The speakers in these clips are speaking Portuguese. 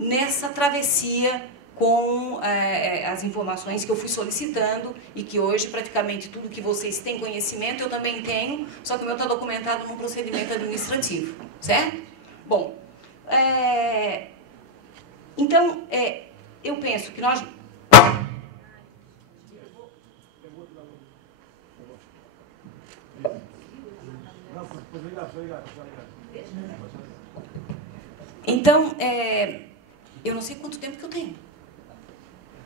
nessa travessia com as informações que eu fui solicitando e que hoje praticamente tudo que vocês têm conhecimento eu também tenho, só que o meu está documentado num procedimento administrativo, certo? Bom, então, eu penso que nós... Então, eu não sei quanto tempo que eu tenho.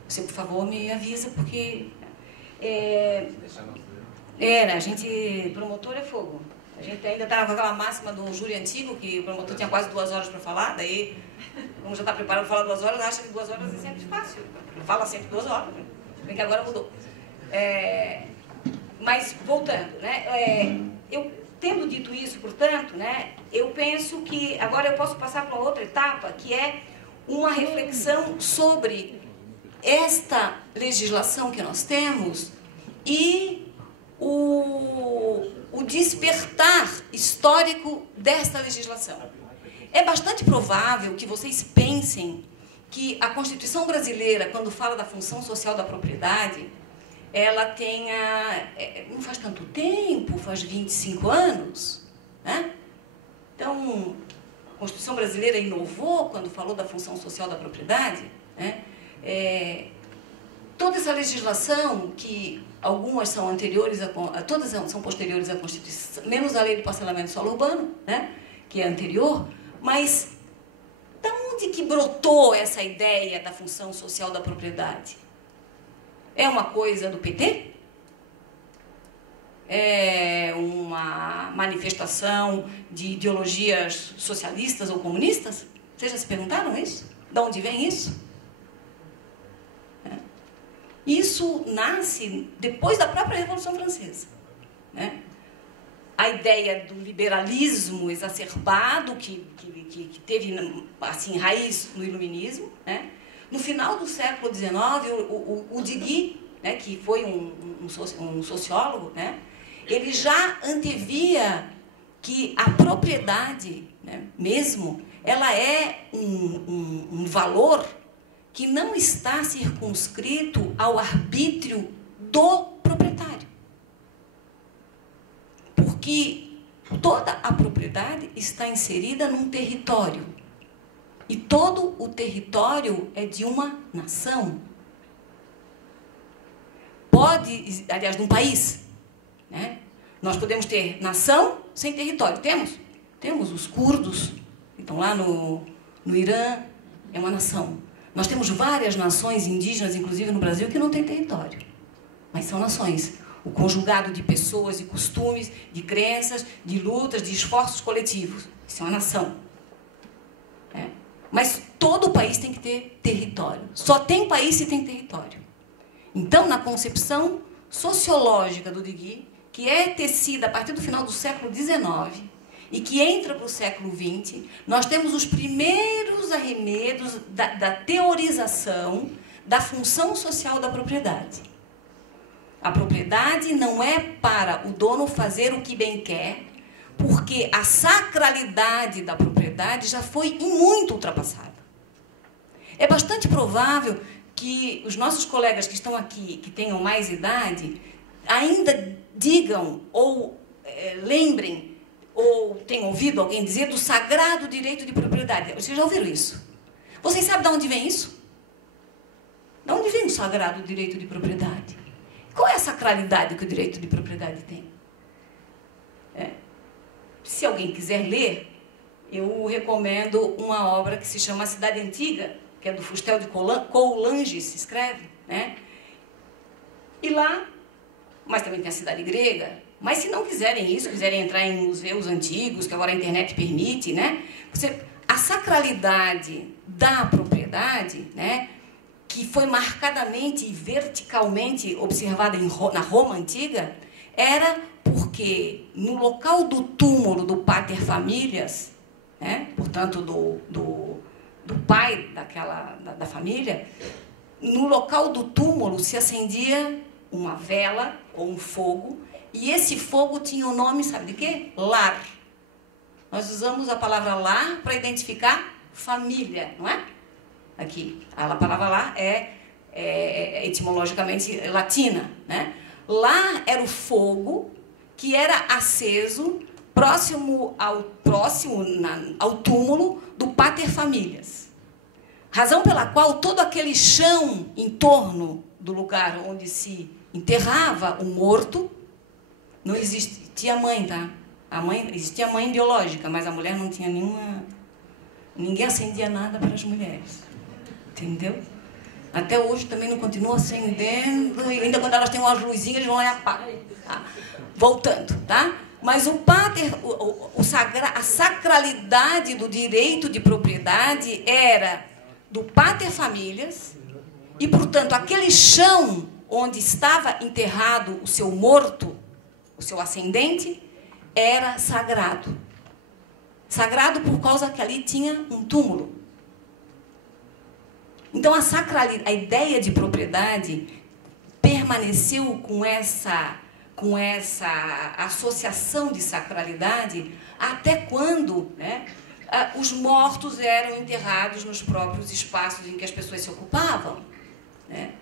Você, por favor, me avisa, porque... a gente... Promotor é fogo. A gente ainda está com aquela máxima do júri antigo, que o promotor tinha quase 2 horas para falar, daí, como já está preparado para falar 2 horas, acha que 2 horas é sempre fácil. Fala sempre 2 horas, né? Bem que agora mudou. Mas, voltando, né? Eu, tendo dito isso, portanto, né, eu penso que agora eu posso passar para outra etapa, que é uma reflexão sobre esta legislação que nós temos e o despertar histórico desta legislação. É bastante provável que vocês pensem que a Constituição brasileira, quando fala da função social da propriedade, ela tenha... não faz tanto tempo, faz 25 anos, né? Então, a Constituição brasileira inovou quando falou da função social da propriedade, né? Toda essa legislação, que algumas são anteriores, todas são posteriores à Constituição, menos a Lei do Parcelamento do Solo Urbano, né, que é anterior, mas de onde que brotou essa ideia da função social da propriedade? É uma coisa do PT? É uma manifestação de ideologias socialistas ou comunistas? Vocês já se perguntaram isso? De onde vem isso? Isso nasce depois da própria Revolução Francesa, né? A ideia do liberalismo exacerbado, que teve assim, raiz no iluminismo, né? No final do século XIX, o Digui, né, que foi um sociólogo, né, ele já antevia que a propriedade, né, mesmo, ela é um valor que não está circunscrito ao arbítrio do proprietário. Porque toda a propriedade está inserida num território. E todo o território é de uma nação. Aliás, de um país, né? Nós podemos ter nação sem território. Temos? Temos os curdos, que estão lá no Irã, é uma nação. Nós temos várias nações indígenas, inclusive no Brasil, que não têm território, mas são nações. O conjugado de pessoas, de costumes, de crenças, de lutas, de esforços coletivos. Isso é uma nação. Mas todo país tem que ter território. Só tem país se tem território. Então, na concepção sociológica do Digui, que é tecida a partir do final do século XIX, e que entra para o século XX, nós temos os primeiros arremedos da teorização da função social da propriedade. A propriedade não é para o dono fazer o que bem quer, porque a sacralidade da propriedade já foi muito ultrapassada. É bastante provável que os nossos colegas que estão aqui, que tenham mais idade, ainda digam ou lembrem ou tenham ouvido alguém dizer do sagrado direito de propriedade. Vocês já ouviram isso? Vocês sabem de onde vem isso? De onde vem o sagrado direito de propriedade? Qual é a sacralidade que o direito de propriedade tem? Se alguém quiser ler, eu recomendo uma obra que se chama A Cidade Antiga, que é do Fustel de Coulanges, se escreve, né? E lá, mas também tem a Cidade Grega. Mas se não quiserem isso, quiserem entrar em museus antigos, que agora a internet permite, né? A sacralidade da propriedade, né, que foi marcadamente e verticalmente observada na Roma Antiga, era porque no local do túmulo do pater familias, né, portanto do pai da família, no local do túmulo se acendia uma vela ou um fogo, e esse fogo tinha o nome, sabe de quê? Lar. Nós usamos a palavra lar para identificar família, não é? aqui. A palavra lá é etimologicamente latina, né? Lá era o fogo que era aceso próximo ao túmulo do pater familias. Razão pela qual todo aquele chão em torno do lugar onde se enterrava o morto, não existia mãe, tá? Existia mãe biológica, mas a mulher não tinha nenhuma... Ninguém acendia nada para as mulheres. Entendeu? Até hoje também não continua acendendo, e ainda quando elas têm umas luzinhas, eles vão lá e apagam. Tá? Voltando, tá? Mas o pater, a sacralidade do direito de propriedade era do pater familias, e, portanto, aquele chão onde estava enterrado o seu morto, o seu ascendente, era sagrado. Sagrado por causa que ali tinha um túmulo. Então, a ideia de propriedade permaneceu com essa associação de sacralidade até quando, né, os mortos eram enterrados nos próprios espaços em que as pessoas se ocupavam, né?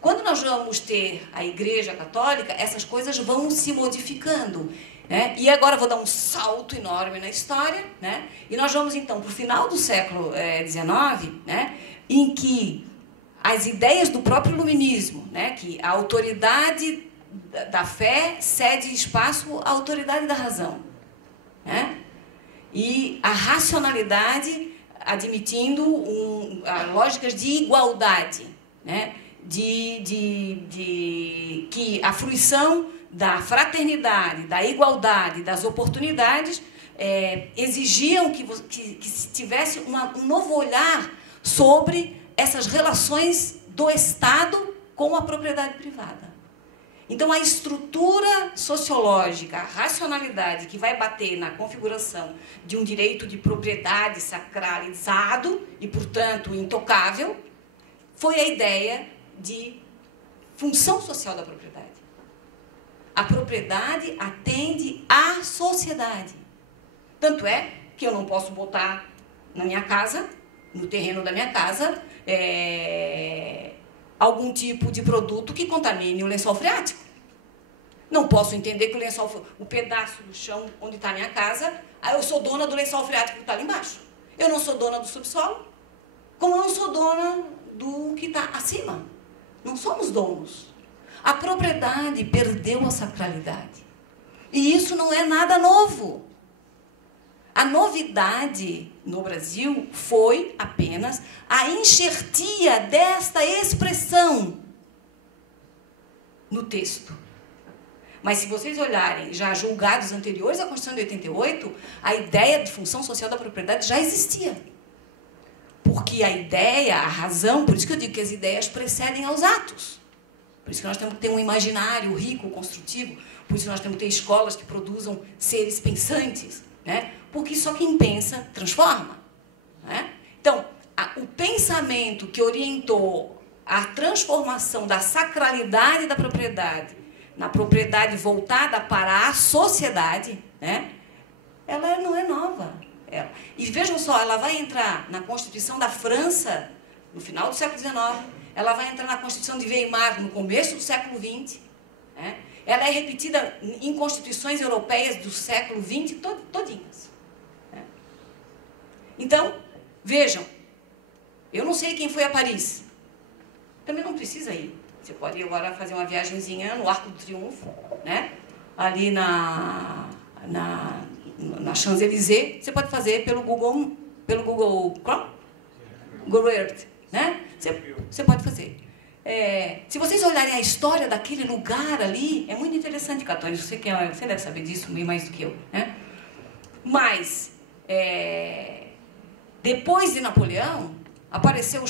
Quando nós vamos ter a Igreja Católica, essas coisas vão se modificando, né? E agora vou dar um salto enorme na história, né? E nós vamos, então, para o final do século XIX, né? Em que as ideias do próprio iluminismo, né? Que a autoridade da fé cede espaço à autoridade da razão, né? E a racionalidade admitindo lógicas de igualdade, né? Que a fruição da fraternidade, da igualdade, das oportunidades exigiam que se tivesse um novo olhar sobre essas relações do Estado com a propriedade privada. Então, a estrutura sociológica, a racionalidade que vai bater na configuração de um direito de propriedade sacralizado e, portanto, intocável, foi a ideia de função social da propriedade. A propriedade atende à sociedade. Tanto é que eu não posso botar na minha casa, no terreno da minha casa, algum tipo de produto que contamine o lençol freático. Não posso entender que o pedaço do chão onde está a minha casa, eu sou dona do lençol freático que está ali embaixo. Eu não sou dona do subsolo, como eu não sou dona do que está acima. Não somos donos. A propriedade perdeu a sacralidade. E isso não é nada novo. A novidade no Brasil foi apenas a enxertia desta expressão no texto. Mas se vocês olharem já julgados anteriores à Constituição de 88, a ideia de função social da propriedade já existia. Porque a ideia, a razão, por isso que eu digo que as ideias precedem aos atos. Por isso que nós temos que ter um imaginário rico, construtivo, por isso que nós temos que ter escolas que produzam seres pensantes, né? Porque só quem pensa transforma, né? Então, o pensamento que orientou a transformação da sacralidade da propriedade na propriedade voltada para a sociedade, né? Ela não é nova. E vejam só, ela vai entrar na Constituição da França no final do século XIX, ela vai entrar na Constituição de Weimar no começo do século XX, né? Ela é repetida em constituições europeias do século XX todinhas. Né? Então, vejam, eu não sei quem foi a Paris, também não precisa ir. Você pode ir agora fazer uma viagenzinha no Arco do Triunfo, né? Ali na Champs-Élysées, você pode fazer pelo Google Chrome, Google Earth, né? Você pode fazer. Se vocês olharem a história daquele lugar ali, é muito interessante, Catone, você deve saber disso bem mais do que eu, né? Mas, depois de Napoleão, apareceu o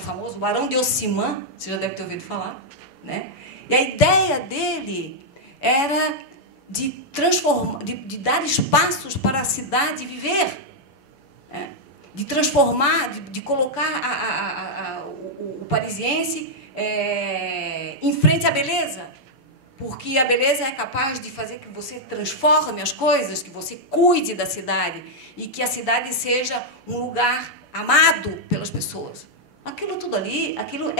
famoso Barão de Haussmann, você já deve ter ouvido falar, né? E a ideia dele era de transformar, de dar espaços para a cidade viver, né? De transformar, de colocar o parisiense em frente à beleza, porque a beleza é capaz de fazer que você transforme as coisas, que você cuide da cidade e que a cidade seja um lugar amado pelas pessoas. Aquilo tudo ali, aquilo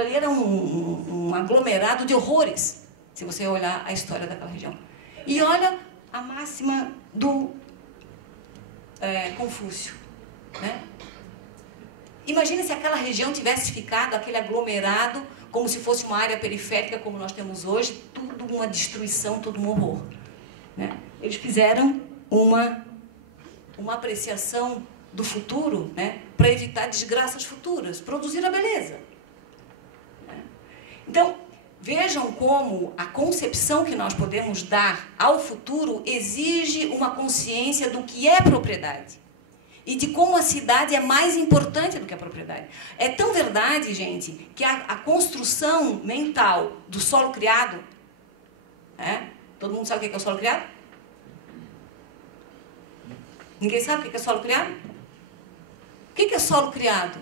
ali era um aglomerado de horrores, se você olhar a história daquela região. E olha a máxima do Confúcio, né? Imagina se aquela região tivesse ficado, aquele aglomerado, como se fosse uma área periférica, como nós temos hoje, tudo uma destruição, tudo um horror, né? Eles fizeram uma apreciação do futuro, né, para evitar desgraças futuras, produzir a beleza, né? Então, vejam como a concepção que nós podemos dar ao futuro exige uma consciência do que é propriedade e de como a cidade é mais importante do que a propriedade. É tão verdade, gente, que a construção mental do solo criado, né? Todo mundo sabe o que é o solo criado? Ninguém sabe o que é solo criado? O que é solo criado?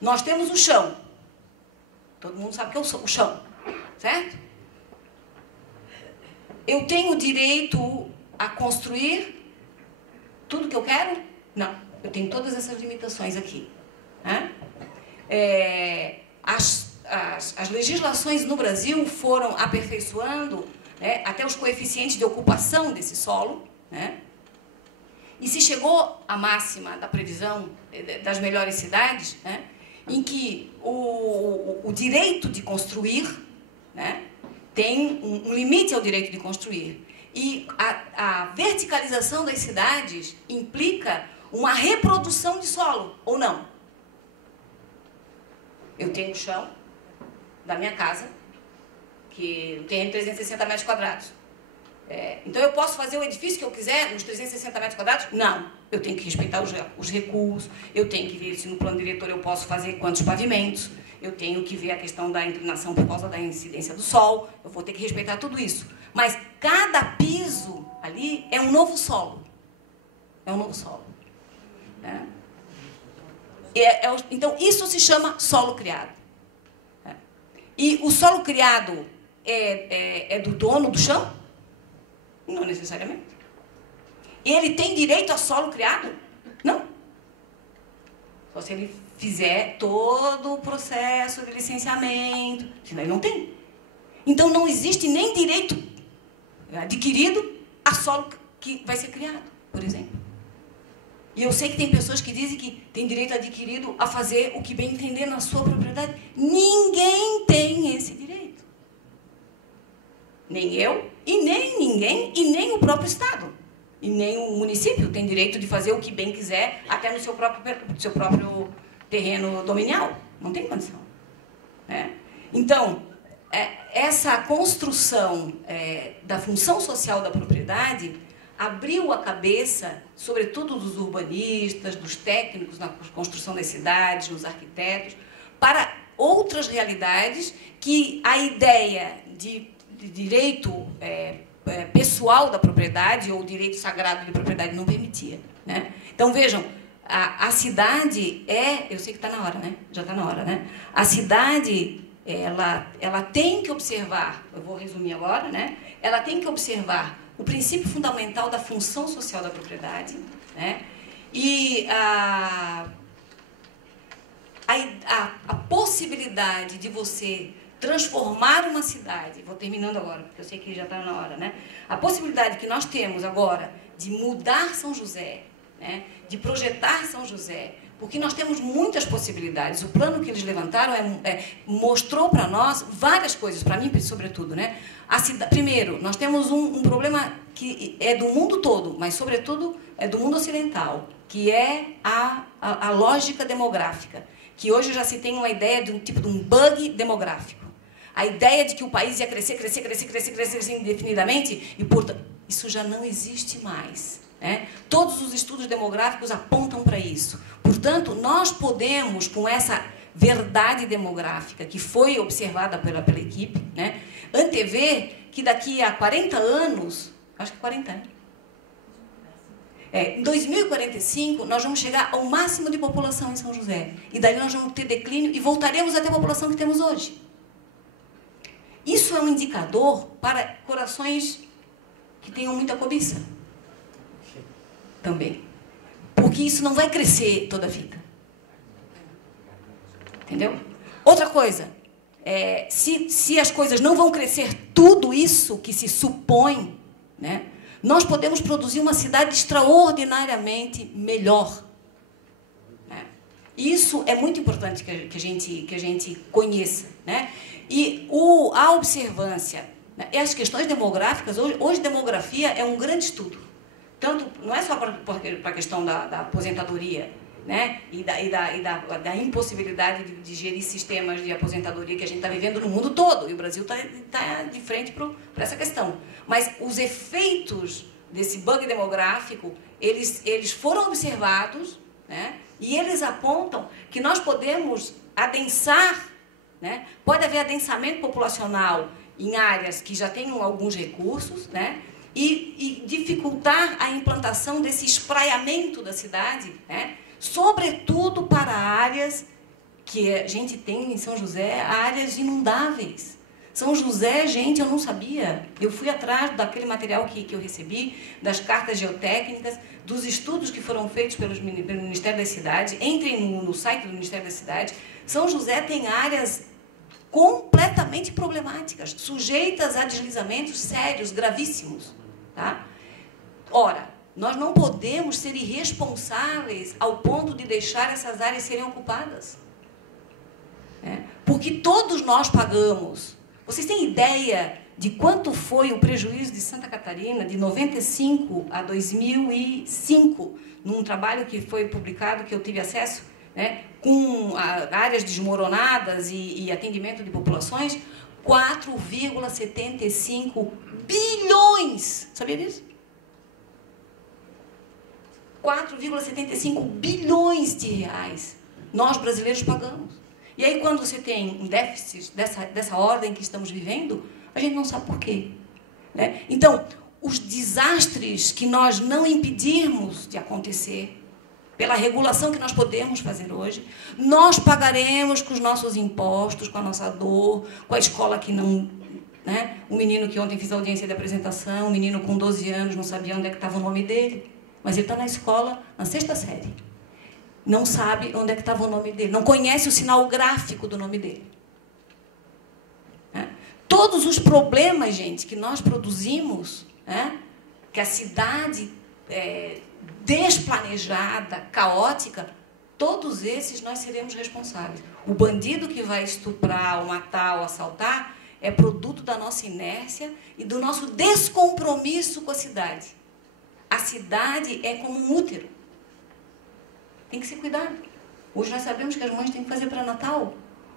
Nós temos o chão. Todo mundo sabe o que é o chão, certo? Eu tenho o direito a construir tudo que eu quero? Não. Eu tenho todas essas limitações aqui, né? As legislações no Brasil foram aperfeiçoando, né, até os coeficientes de ocupação desse solo, né? E se chegou à máxima da previsão das melhores cidades, né, em que o direito de construir, né, tem um limite ao direito de construir. E a verticalização das cidades implica uma reprodução de solo, ou não? Eu tenho o chão da minha casa, que tem 360 metros quadrados. Então, eu posso fazer o edifício que eu quiser nos 360 metros quadrados? Não. Eu tenho que respeitar os recursos, eu tenho que ver se no plano diretor eu posso fazer quantos pavimentos, eu tenho que ver a questão da inclinação por causa da incidência do sol, eu vou ter que respeitar tudo isso. Mas cada piso ali é um novo solo. É um novo solo, né? Então, isso se chama solo criado. E o solo criado é do dono do chão? Não necessariamente. Ele tem direito a solo criado? Não. Só se ele fizer todo o processo de licenciamento, senão ele não tem. Então, não existe nem direito adquirido a solo que vai ser criado, por exemplo. E eu sei que tem pessoas que dizem que tem direito adquirido a fazer o que bem entender na sua propriedade. Ninguém tem esse direito. Nem eu, e nem ninguém, e nem o próprio Estado. E nem o município tem direito de fazer o que bem quiser, até no seu próprio terreno dominial. Não tem condição, né? Então, essa construção da função social da propriedade abriu a cabeça, sobretudo dos urbanistas, dos técnicos na construção das cidades, dos arquitetos, para outras realidades que a ideia de direito pessoal da propriedade ou direito sagrado de propriedade não permitia, né? Então, vejam, a cidade eu sei que está na hora, né? Já está na hora, né? A cidade, ela tem que observar, eu vou resumir agora, né? Ela tem que observar o princípio fundamental da função social da propriedade, né? E a possibilidade de você transformar uma cidade, vou terminando agora, porque eu sei que já está na hora, né? A possibilidade que nós temos agora de mudar São José, né? De projetar São José, porque nós temos muitas possibilidades. O plano que eles levantaram mostrou para nós várias coisas, para mim, sobretudo, né? Primeiro, nós temos um problema que é do mundo todo, mas, sobretudo, é do mundo ocidental, que é a lógica demográfica, que hoje já se tem uma ideia de um bug demográfico. A ideia de que o país ia crescer indefinidamente, e, portanto, isso já não existe mais, né? Todos os estudos demográficos apontam para isso. Portanto, nós podemos, com essa verdade demográfica que foi observada pela equipe, né, antever que daqui a 40 anos, acho que 40 anos, em 2045, nós vamos chegar ao máximo de população em São José. E daí nós vamos ter declínio e voltaremos a ter a população que temos hoje. Isso é um indicador para corações que tenham muita cobiça. Também. Porque isso não vai crescer toda a vida. Entendeu? Outra coisa, se as coisas não vão crescer tudo isso que se supõe, né, nós podemos produzir uma cidade extraordinariamente melhor. Né? Isso é muito importante que a gente conheça. Né? E a observância, né, e as questões demográficas, hoje demografia é um grande estudo. Tanto, não é só para a questão da aposentadoria, né? e da impossibilidade de gerir sistemas de aposentadoria que a gente está vivendo no mundo todo, e o Brasil está de frente para essa questão. Mas os efeitos desse bug demográfico, eles foram observados, né? E eles apontam que nós podemos adensar, né? Pode haver adensamento populacional em áreas que já tenham alguns recursos, né? E dificultar a implantação desse espraiamento da cidade, né? Sobretudo para áreas que a gente tem em São José, áreas inundáveis. São José, gente, eu não sabia. Eu fui atrás daquele material que eu recebi, das cartas geotécnicas, dos estudos que foram feitos pelo Ministério da Cidade. Entrem no site do Ministério da Cidade. São José tem áreas completamente problemáticas, sujeitas a deslizamentos sérios, gravíssimos. Tá? Ora, nós não podemos ser irresponsáveis ao ponto de deixar essas áreas serem ocupadas. Porque todos nós pagamos. Vocês têm ideia de quanto foi o prejuízo de Santa Catarina de 95 a 2005, num trabalho que foi publicado, que eu tive acesso, né, com áreas desmoronadas e atendimento de populações? 4,75 bilhões. Sabia disso? 4,75 bilhões de reais nós, brasileiros, pagamos. E aí, quando você tem um déficit dessa ordem que estamos vivendo, a gente não sabe por quê. Né? Então, os desastres que nós não impedirmos de acontecer, pela regulação que nós podemos fazer hoje, nós pagaremos com os nossos impostos, com a nossa dor, com a escola que não... Né? Um menino que ontem fiz audiência de apresentação, um menino com 12 anos, não sabia onde é que estava o nome dele, mas ele está na escola, na 6ª série. Não sabe onde é que estava o nome dele, não conhece o sinal gráfico do nome dele. Né? Todos os problemas, gente, que nós produzimos, né? Que a cidade desplanejada, caótica, todos esses nós seremos responsáveis. O bandido que vai estuprar, ou matar, ou assaltar, é produto da nossa inércia e do nosso descompromisso com a cidade. A cidade é como um útero. Tem que ser cuidado. Hoje nós sabemos que as mães têm que fazer pré-natal,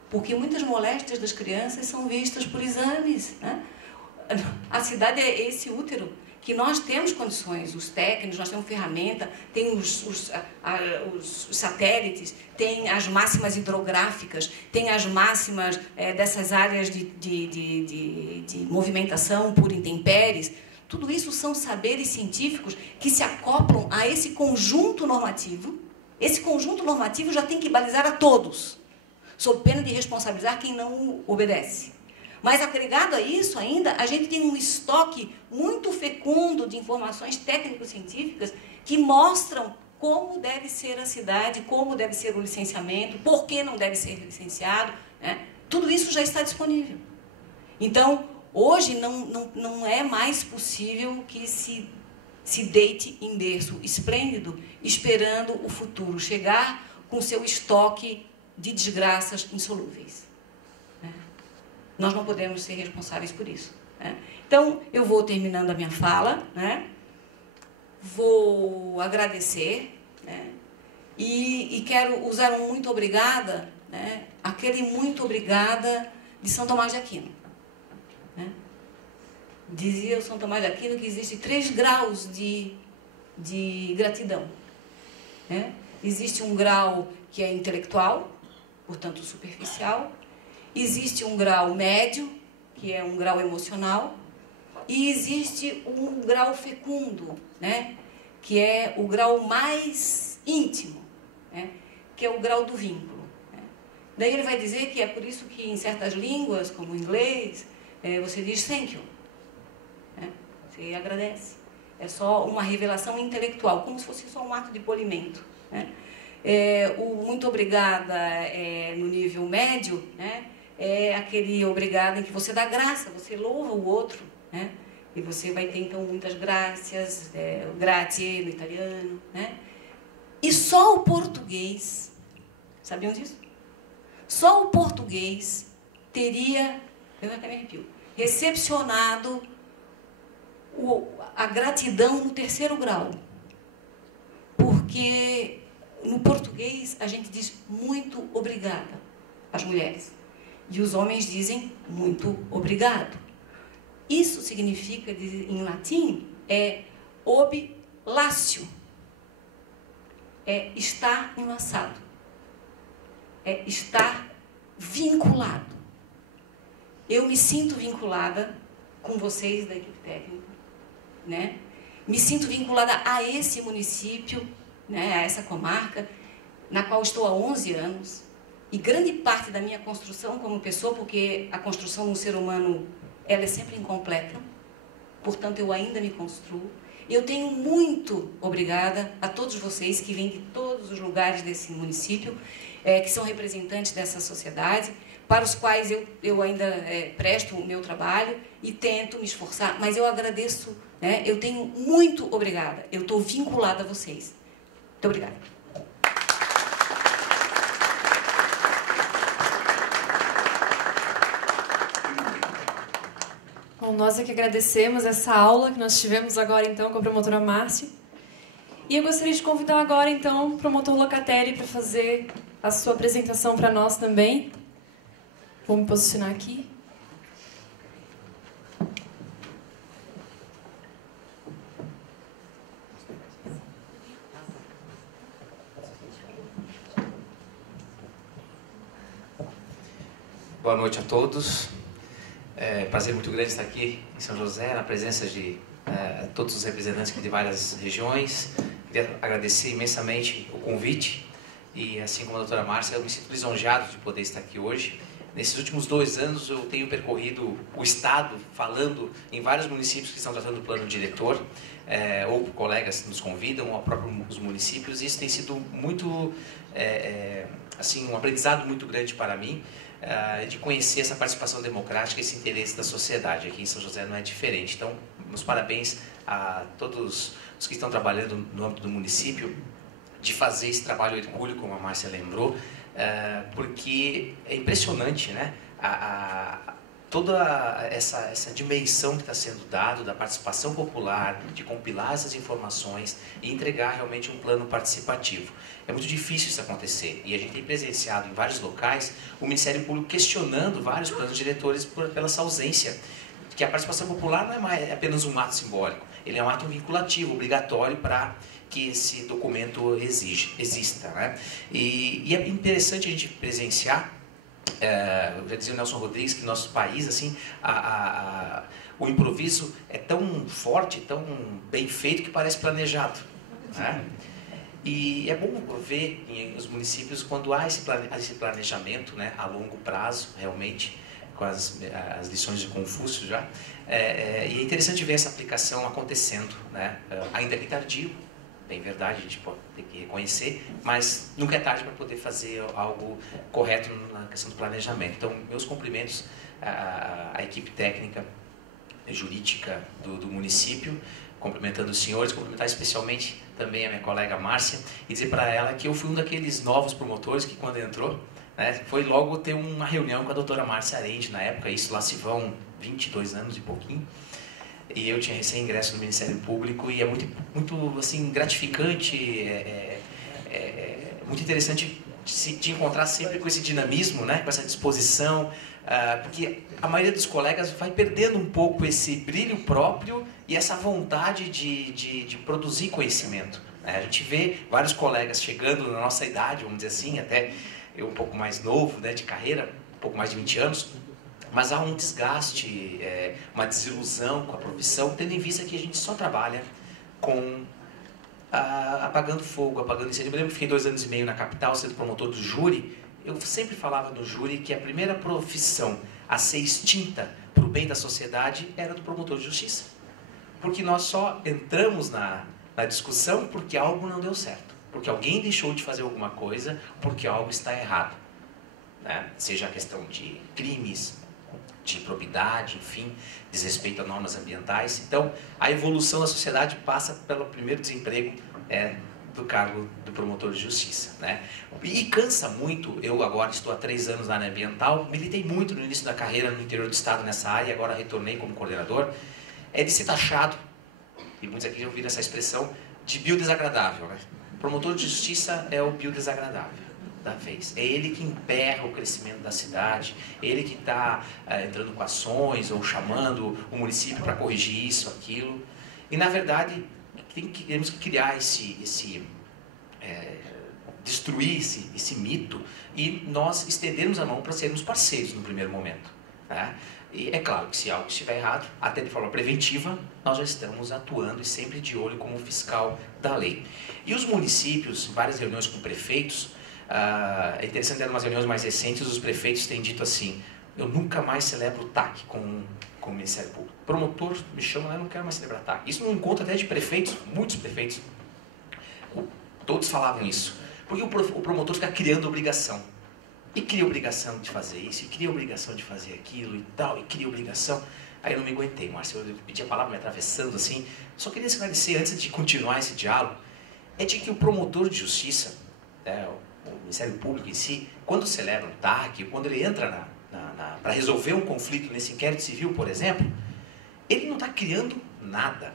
porque muitas moléstias das crianças são vistas por exames. Né? A cidade é esse útero que nós temos condições, os técnicos, nós temos ferramenta, tem os satélites, tem as máximas hidrográficas, tem as máximas dessas áreas de movimentação por intempéries. Tudo isso são saberes científicos que se acoplam a esse conjunto normativo. Esse conjunto normativo já tem que balizar a todos, sob pena de responsabilizar quem não obedece. Mas, agregado a isso ainda, a gente tem um estoque muito fecundo de informações técnico-científicas que mostram como deve ser a cidade, como deve ser o licenciamento, por que não deve ser licenciado. Né? Tudo isso já está disponível. Então, hoje não é mais possível que se deite em berço esplêndido, esperando o futuro chegar com seu estoque de desgraças insolúveis. Né? Nós não podemos ser responsáveis por isso. Né? Então, eu vou terminando a minha fala, né? Vou agradecer, né? E quero usar um muito obrigada, né? Aquele muito obrigada de São Tomás de Aquino. Né? Dizia o São Tomás de Aquino que existem 3 graus de gratidão. Né? Existe um grau que é intelectual, portanto superficial. Existe um grau médio, que é um grau emocional. E existe um grau fecundo, né? Que é o grau mais íntimo, né? Que é o grau do vínculo. Né? Daí ele vai dizer que é por isso que em certas línguas, como o inglês, você diz thank you. Você agradece. É só uma revelação intelectual, como se fosse só um ato de polimento. Né? O muito obrigada no nível médio, né? É aquele obrigado em que você dá graça, você louva o outro, né? E você vai ter, então, muitas graças, grazie no italiano, né? E só o português, sabiam disso? Só o português teria, eu até me arrepio, recepcionado a gratidão no 3º grau. Porque no português a gente diz muito obrigada, as mulheres. E os homens dizem muito obrigado. Isso significa, em latim, oblácio. É estar enlaçado. É estar vinculado. Eu me sinto vinculada com vocês da equipe técnica, né? Me sinto vinculada a esse município, né? A essa comarca, na qual estou há 11 anos. E grande parte da minha construção como pessoa, porque a construção de um ser humano, ela é sempre incompleta, portanto, eu ainda me construo. Eu tenho muito obrigada a todos vocês que vêm de todos os lugares desse município, que são representantes dessa sociedade, para os quais eu ainda presto o meu trabalho e tento me esforçar, mas eu agradeço, né? Eu tenho muito obrigada, eu estou vinculada a vocês. Muito obrigada. Bom, nós é que agradecemos essa aula que nós tivemos agora, então, com a promotora Márcia. E eu gostaria de convidar agora, então, o promotor Locatelli para fazer a sua apresentação para nós também. Vou me posicionar aqui. Boa noite a todos. É um prazer muito grande estar aqui em São José, na presença de todos os representantes aqui de várias regiões. Queria agradecer imensamente o convite e, assim como a doutora Márcia, eu me sinto lisonjeado de poder estar aqui hoje. Nesses últimos 2 anos eu tenho percorrido o Estado falando em vários municípios que estão tratando do plano diretor, ou colegas nos convidam, ou próprios municípios, e isso tem sido muito, assim, um aprendizado muito grande para mim, de conhecer essa participação democrática, esse interesse da sociedade. Aqui em São José não é diferente. Então, meus parabéns a todos os que estão trabalhando no âmbito do município, de fazer esse trabalho hercúleo, como a Márcia lembrou, porque é impressionante, né? Toda essa dimensão que está sendo dada da participação popular, de compilar essas informações e entregar realmente um plano participativo. É muito difícil isso acontecer, e a gente tem presenciado em vários locais o Ministério Público questionando vários planos diretores pela essa ausência, que a participação popular não é apenas um ato simbólico, ele é um ato vinculativo, obrigatório para que esse documento exista, né? E é interessante a gente presenciar, eu já dizia o Nelson Rodrigues, que no nosso país, assim, o improviso é tão forte, tão bem feito, que parece planejado, né? E é bom ver nos municípios quando há esse planejamento, né, a longo prazo, realmente, com as lições de Confúcio já, e é interessante ver essa aplicação acontecendo, né, ainda que tardio, bem verdade, a gente pode ter que reconhecer, mas nunca é tarde para poder fazer algo correto na questão do planejamento. Então, meus cumprimentos à equipe técnica jurídica do município, cumprimentando os senhores, cumprimentar especialmente também a minha colega Márcia, e dizer para ela que eu fui um daqueles novos promotores que, quando entrou, né, foi logo ter uma reunião com a doutora Márcia Arende, na época, isso lá se vão 22 anos e pouquinho, e eu tinha recém-ingresso no Ministério Público, e é muito assim, gratificante, muito interessante de encontrar sempre com esse dinamismo, né, com essa disposição, porque a maioria dos colegas vai perdendo um pouco esse brilho próprio e essa vontade de produzir conhecimento. A gente vê vários colegas chegando na nossa idade, vamos dizer assim, até eu um pouco mais novo, né, de carreira, um pouco mais de 20 anos, mas há um desgaste, uma desilusão com a profissão, tendo em vista que a gente só trabalha com apagando fogo, apagando incêndio. Eu lembro que fiquei 2 anos e meio na capital, sendo promotor do júri. Eu sempre falava no júri que a primeira profissão a ser extinta para o bem da sociedade era do promotor de justiça. Porque nós só entramos na discussão porque algo não deu certo. porque alguém deixou de fazer alguma coisa, porque algo está errado, né? Seja a questão de crimes, de improbidade, enfim, desrespeito a normas ambientais. Então, a evolução da sociedade passa pelo primeiro desemprego do cargo do promotor de justiça, né? E cansa muito. Eu agora estou há 3 anos na área ambiental, militei muito no início da carreira no interior do estado nessa área, agora retornei como coordenador, de ser taxado, e muitos aqui já ouviram essa expressão, de biodesagradável, né? O promotor de justiça é o biodesagradável da vez. É ele que emperra o crescimento da cidade, ele que está entrando com ações ou chamando o município para corrigir isso, aquilo. E, na verdade, temos que criar destruir esse mito e nós estendermos a mão para sermos parceiros no primeiro momento, né? E é claro que se algo estiver errado, até de forma preventiva, nós já estamos atuando e sempre de olho como fiscal da lei. E os municípios, em várias reuniões com prefeitos, é interessante que em umas reuniões mais recentes os prefeitos têm dito assim: eu nunca mais celebro TAC com o Ministério Público. Promotor me chama, eu não quero mais celebrar TAC. Isso não encontra até de prefeitos, muitos prefeitos. Todos falavam isso. Porque o promotor fica criando obrigação. E cria obrigação de fazer isso, e cria obrigação de fazer aquilo e tal, e cria obrigação. Aí eu não me aguentei, Márcio, eu pedi a palavra me atravessando assim. Só queria esclarecer, antes de continuar esse diálogo, de que o promotor de justiça, o Ministério Público em si, quando celebra um TAC, quando ele entra para resolver um conflito nesse inquérito civil, por exemplo, ele não está criando nada.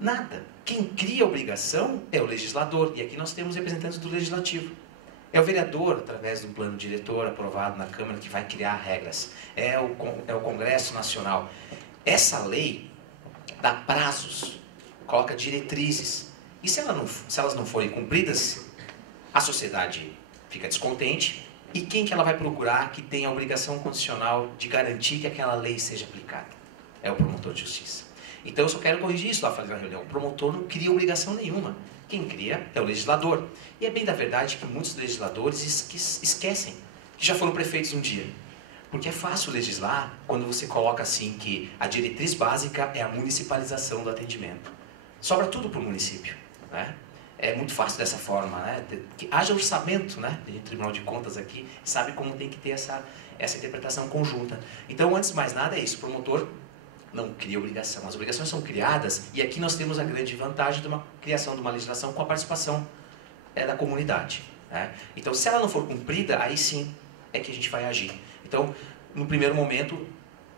Nada. Quem cria a obrigação é o legislador, e aqui nós temos representantes do legislativo. É o vereador, através de um plano diretor aprovado na Câmara, que vai criar regras. É o Congresso Nacional. Essa lei dá prazos, coloca diretrizes. E se elas não forem cumpridas, a sociedade fica descontente. E quem que ela vai procurar que tem a obrigação condicional de garantir que aquela lei seja aplicada? É o promotor de justiça. Então eu só quero corrigir isso lá, falei na reunião. O promotor não cria obrigação nenhuma. Quem cria é o legislador. E é bem da verdade que muitos legisladores esquecem que já foram prefeitos um dia. Porque é fácil legislar quando você coloca assim que a diretriz básica é a municipalização do atendimento. Sobra tudo para o município, né? É muito fácil dessa forma, né? Que haja orçamento, né? O Tribunal de Contas aqui sabe como tem que ter essa interpretação conjunta. Então, antes de mais nada, é isso. O promotor não cria obrigação. As obrigações são criadas e aqui nós temos a grande vantagem de uma criação de uma legislação com a participação da comunidade, né? Então, se ela não for cumprida, aí sim é que a gente vai agir. Então, no primeiro momento,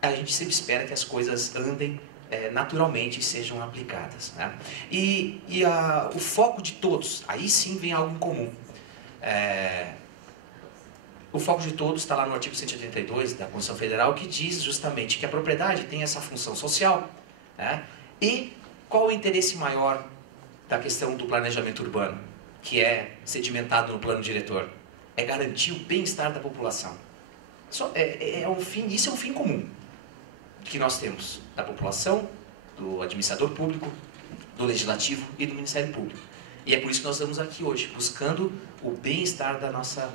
a gente sempre espera que as coisas andem naturalmente e sejam aplicadas, né? O foco de todos, aí sim vem algo em comum. O foco de todos está lá no artigo 182 da Constituição Federal, que diz justamente que a propriedade tem essa função social, né? E qual o interesse maior da questão do planejamento urbano, que é sedimentado no plano diretor? É garantir o bem-estar da população. Isso é um fim comum que nós temos da população, do administrador público, do legislativo e do Ministério Público. E é por isso que nós estamos aqui hoje, buscando o bem-estar da nossa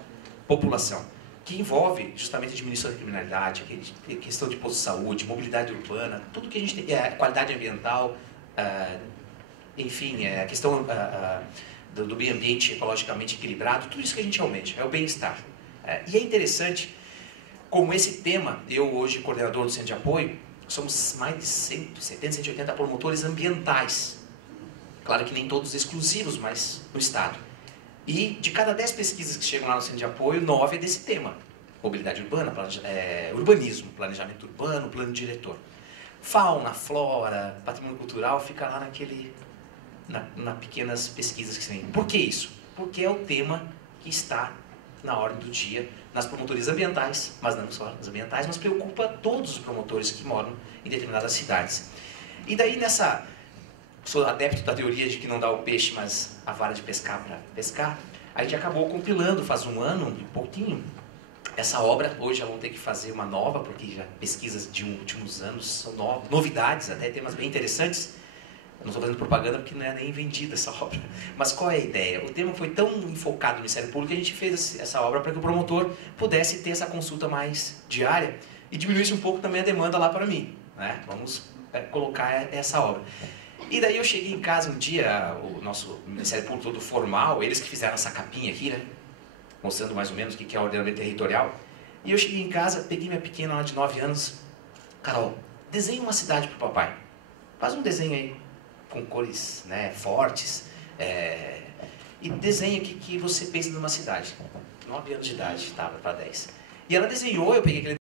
população, que envolve justamente a diminuição da criminalidade, a questão de posto de saúde, mobilidade urbana, tudo que a gente tem, qualidade ambiental, enfim, a questão do meio ambiente ecologicamente equilibrado, tudo isso que a gente almeja, é o bem-estar. E é interessante, como esse tema, eu hoje, coordenador do Centro de Apoio, somos mais de 170, 180 promotores ambientais. Claro que nem todos exclusivos, mas no Estado. E de cada 10 pesquisas que chegam lá no Centro de Apoio, 9 é desse tema. Mobilidade urbana, urbanismo, planejamento urbano, plano diretor. Fauna, flora, patrimônio cultural, fica lá nas pequenas pesquisas que tem. Por que isso? Porque é o tema que está na ordem do dia nas promotorias ambientais, mas não só nas ambientais, mas preocupa todos os promotores que moram em determinadas cidades. E daí sou adepto da teoria de que não dá o peixe, mas a vara de pescar para pescar, a gente acabou compilando faz um ano e pouquinho essa obra. Hoje já vão ter que fazer uma nova, porque já pesquisas de últimos anos são novidades, até temas bem interessantes. Eu não estou fazendo propaganda porque não é nem vendida essa obra. Mas qual é a ideia? O tema foi tão enfocado no Ministério Público que a gente fez essa obra para que o promotor pudesse ter essa consulta mais diária e diminuísse um pouco também a demanda lá para mim, né? Vamos colocar essa obra. E daí eu cheguei em casa um dia, o nosso Ministério Público todo formal, eles que fizeram essa capinha aqui, né? Mostrando mais ou menos o que é o ordenamento territorial. E eu cheguei em casa, peguei minha pequena lá de 9 anos, Carol, desenha uma cidade pro papai. Faz um desenho aí, com cores, né, fortes, e desenha o que você pensa numa cidade. 9 anos de idade, estava para 10. E ela desenhou, eu peguei aquele